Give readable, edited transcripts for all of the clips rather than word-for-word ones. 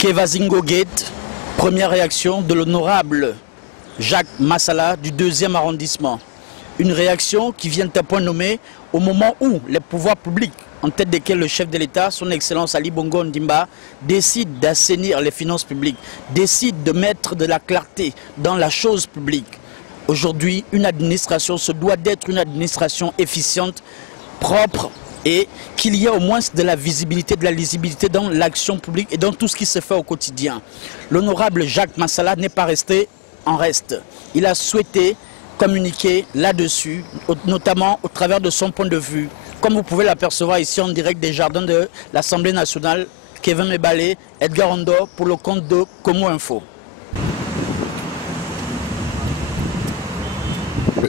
Kevazingo Gate, première réaction de l'honorable Jacques Massala du 2e arrondissement. Une réaction qui vient à point nommé au moment où les pouvoirs publics, en tête desquels le chef de l'État, son Excellence Ali Bongo Ondimba, décide d'assainir les finances publiques, décide de mettre de la clarté dans la chose publique. Aujourd'hui, une administration se doit d'être une administration efficiente, propre, et qu'il y ait au moins de la visibilité, de la lisibilité dans l'action publique et dans tout ce qui se fait au quotidien. L'honorable Jacques Massala n'est pas resté en reste. Il a souhaité communiquer là-dessus, notamment au travers de son point de vue. Comme vous pouvez l'apercevoir ici en direct des jardins de l'Assemblée nationale, Kevin Mebalé, Edgar Ondo pour le compte de Como Info.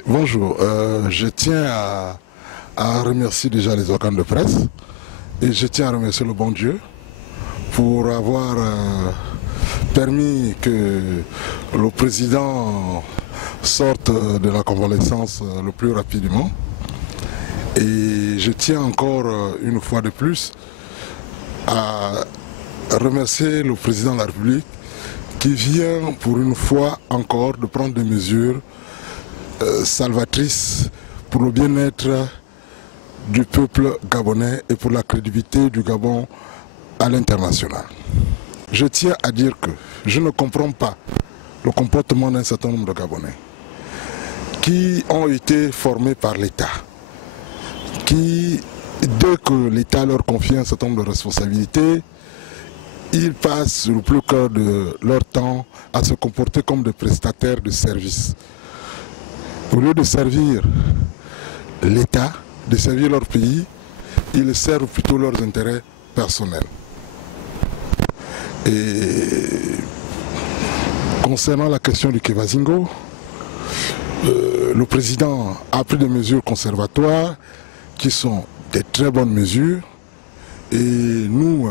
Bonjour, je tiens à remercier déjà les organes de presse et je tiens à remercier le bon Dieu pour avoir permis que le président sorte de la convalescence le plus rapidement. Et je tiens encore une fois de plus à remercier le président de la République qui vient pour une fois encore de prendre des mesures salvatrices pour le bien-être du peuple gabonais et pour la crédibilité du Gabon à l'international. Je tiens à dire que je ne comprends pas le comportement d'un certain nombre de Gabonais qui ont été formés par l'État, qui, dès que l'État leur confie un certain nombre de responsabilités, ils passent le plus clair de leur temps à se comporter comme des prestataires de services. Au lieu de servir l'État, de servir leur pays, ils servent plutôt leurs intérêts personnels. Et concernant la question du Kevazingo, le président a pris des mesures conservatoires qui sont des très bonnes mesures. Et nous,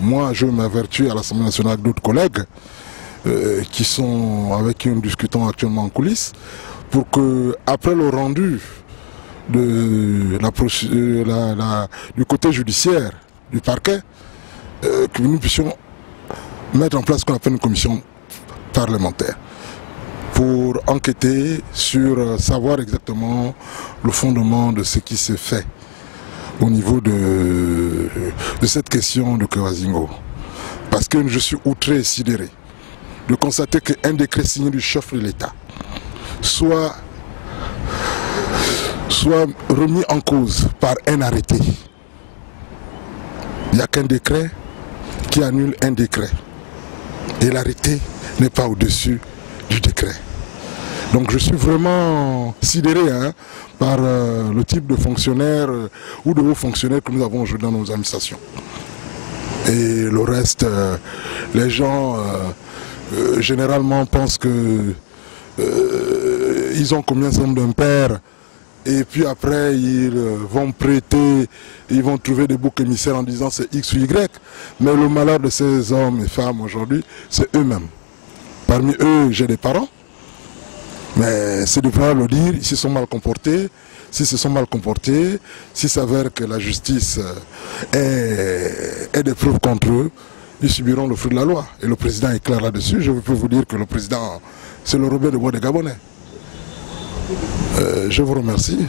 moi je m'avertis à l'Assemblée nationale avec d'autres collègues avec qui nous discutons actuellement en coulisses, pour que, après le rendu du côté judiciaire du parquet, que nous puissions mettre en place ce qu'on appelle une commission parlementaire pour enquêter sur savoir exactement le fondement de ce qui s'est fait au niveau de cette question de Kevazingo. Parce que je suis outré et sidéré de constater qu'un décret signé du chef de l'État soit remis en cause par un arrêté. Il n'y a qu'un décret qui annule un décret. Et l'arrêté n'est pas au-dessus du décret. Donc je suis vraiment sidéré par le type de fonctionnaires ou de hauts fonctionnaires que nous avons aujourd'hui dans nos administrations. Et le reste, les gens généralement pensent que ils ont combien d'un père, et puis après ils vont prêter, ils vont trouver des boucs émissaires en disant c'est X ou Y. Mais le malheur de ces hommes et femmes aujourd'hui, c'est eux-mêmes. Parmi eux, j'ai des parents, mais c'est de pouvoir le dire, ils se sont mal comportés. S'ils se sont mal comportés, s'il s'avère que la justice est des preuves contre eux, ils subiront le fruit de la loi. Et le président est clair là-dessus. Je peux vous dire que le président, c'est le Robert de Bois des Gabonais. Je vous remercie.